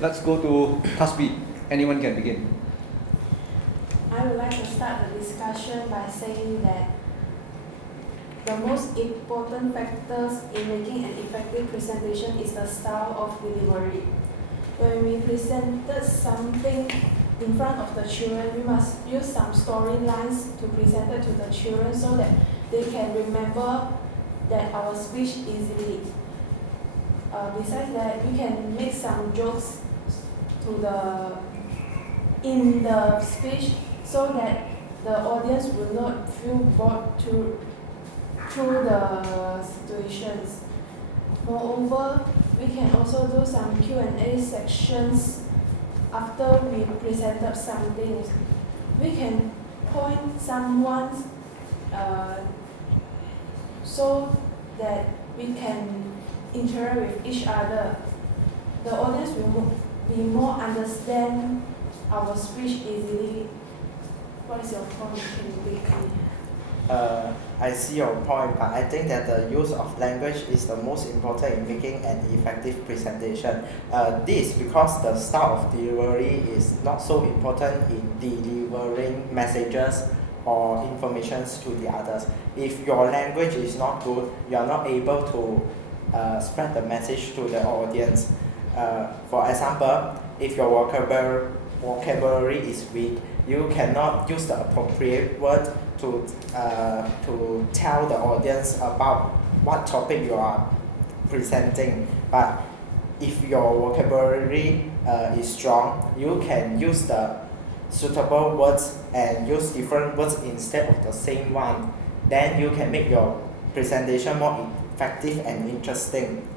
Let's go to class B. Anyone can begin. I would like to start the discussion by saying that the most important factors in making an effective presentation is the style of delivery. When we presented something in front of the children, we must use some storylines to present it to the children so that they can remember that our speech easily. Besides that, we can make some jokes in the speech so that the audience will not feel bored through the situations. Moreover, we can also do some Q&A sections after we presented something. We can point someone so that we can interact with each other. The audience will be more understand our speech easily. What is your point? Can you quickly? I see your point, but I think that the use of language is the most important in making an effective presentation. This is because the style of delivery is not so important in delivering messages or information to the others. If your language is not good, you are not able to spread the message to the audience. For example, if your vocabulary is weak, you cannot use the appropriate word to tell the audience about what topic you are presenting. But if your vocabulary is strong, you can use the suitable words and use different words instead of the same one. Then you can make your presentation more effective and interesting.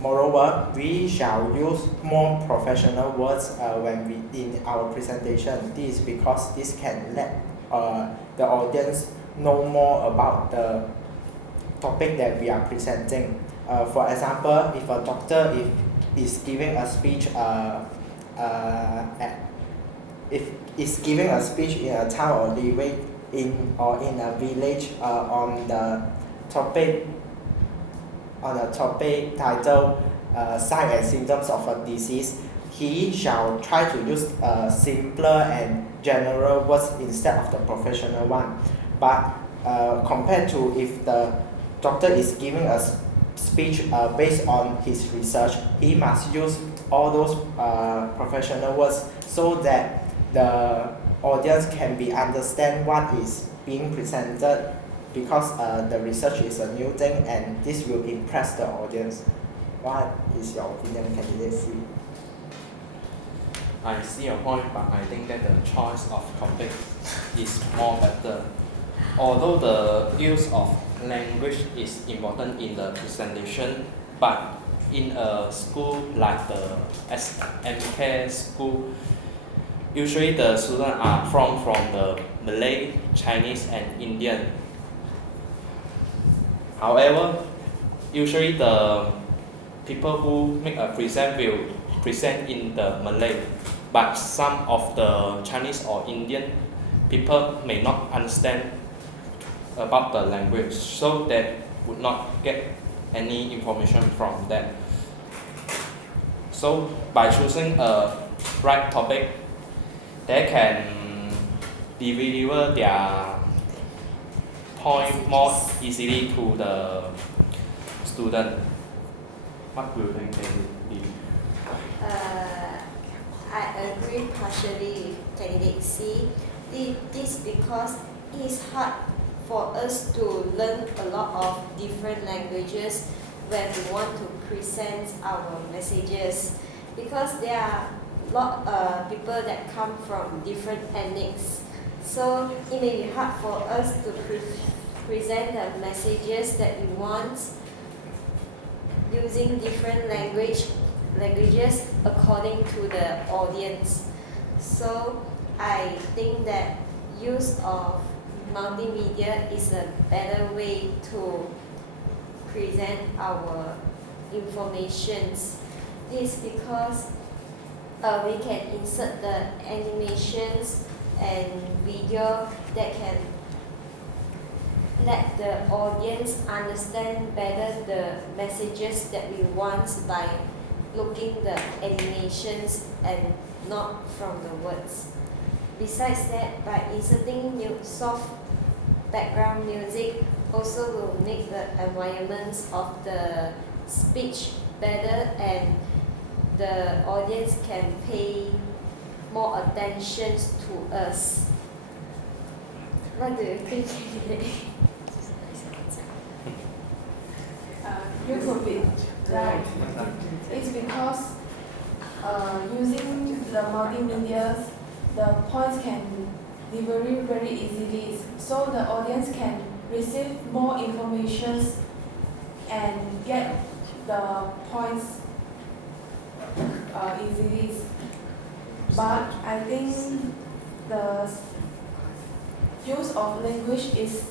Moreover, we shall use more professional words when we in our presentation. This is because this can let the audience know more about the topic that we are presenting. For example, if a doctor is giving a speech if is giving a speech in a town or in a village on the topic titled signs and symptoms of a disease, he shall try to use simpler and general words instead of the professional one. But compared to if the doctor is giving a speech based on his research, he must use all those professional words so that the audience can understand what is being presented, because the research is a new thing and this will impress the audience. What is your opinion, candidate C? I see your point, but I think that the choice of topic is more better. Although the use of language is important in the presentation, but in a school like the SMK school, usually the students are from the Malay, Chinese and Indian. However, usually the people who make a present will present in the Malay, but some of the Chinese or Indian people may not understand about the language, so they would not get any information from them. So by choosing a right topic, they can deliver their point more easily to the student. What do you think they would be? I agree partially with candidate C. This because it is hard for us to learn a lot of different languages when we want to present our messages, because there are a lot of people that come from different ethnics. So it may be hard for us to present the messages that we want using different languages according to the audience. So I think that use of multimedia is a better way to present our informations. This because we can insert the animations and video that can let the audience understand better the messages that we want by looking the animations and not from the words. Besides that, by inserting soft background music also will make the environments of the speech better, and the audience can pay more attention to us. What do you think? You could be right. It's because using the multimedia, the points can deliver very easily, so the audience can receive more information and get the points easily. But I think the use of language is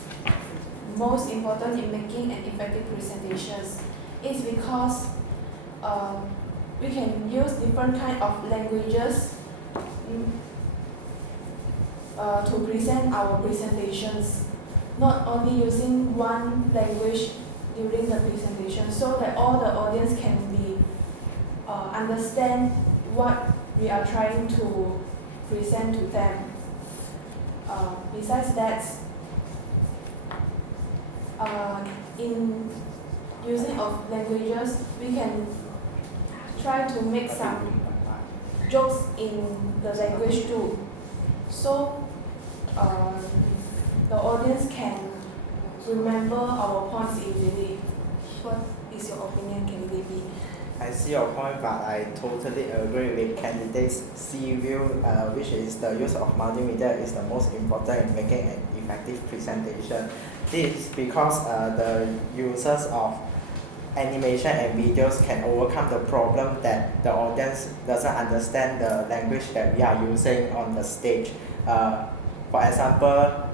most important in making an effective presentations. It's because we can use different kind of languages to present our presentations, not only using one language during the presentation, so that all the audience can be understand what we are trying to present to them. Besides that, in using of languages, we can try to make some jokes in the language too, so the audience can remember our points easily. What is your opinion, candidate B? I see your point, but I totally agree with candidate C view, which is the use of multimedia is the most important in making an effective presentation. This is because the users of animation and videos can overcome the problem that the audience doesn't understand the language that we are using on the stage. For example,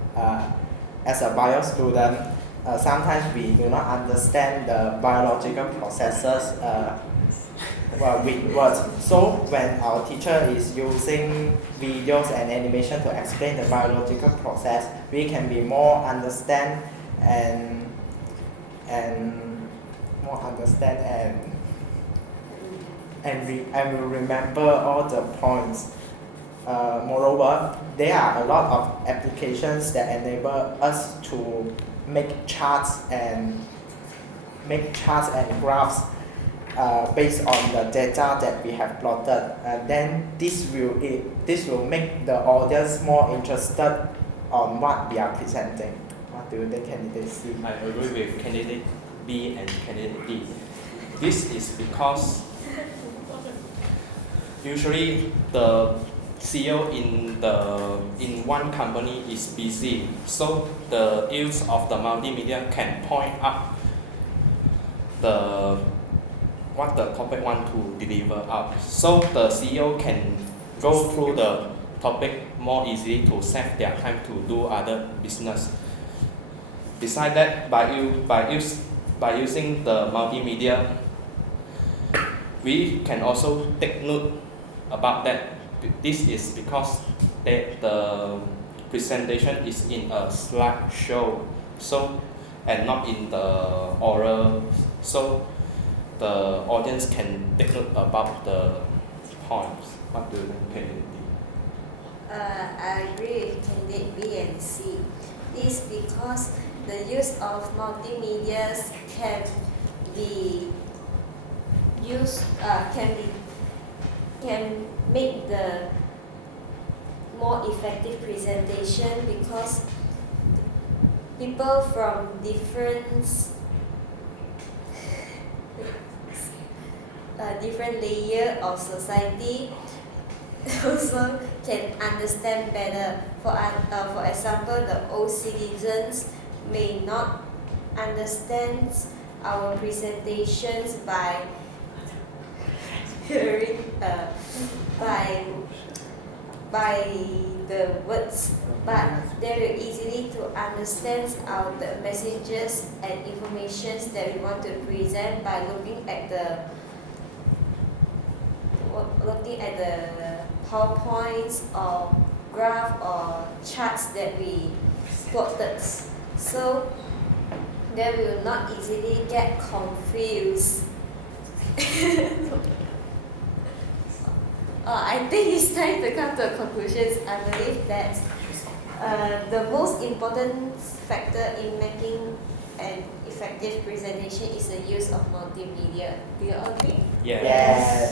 as a bio student, sometimes we do not understand the biological processes with words. So when our teacher is using videos and animation to explain the biological process, we can be more understand and more understand and will remember all the points. Moreover, there are a lot of applications that enable us to make charts and graphs based on the data that we have plotted, and then this will make the audience more interested on what we are presenting. What do you think, candidate C? I agree with candidate B and candidate D. This is because usually the CEO in one company is busy, so the use of the multimedia can point out what the topic want to deliver out. So the CEO can go through the topic more easily to save their time to do other business. Besides that, by using the multimedia, we can also take note about that. This is because the presentation is in a slideshow, and not in the oral, so the audience can take note about the points. What do you think, candidate D? I agree with candidate B and C. This because the use of multimedia can be used can make the more effective presentation, because people from different layer of society also can understand better. For example, the old citizens may not understand our presentations by hearing by the words, but they will easily to understand the messages and informations that we want to present by looking at the PowerPoints or graph or charts that we plotted. So they will not easily get confused. I think it's time to come to a conclusion. I believe that the most important factor in making an effective presentation is the use of multimedia. Do you agree? Yeah. Yes.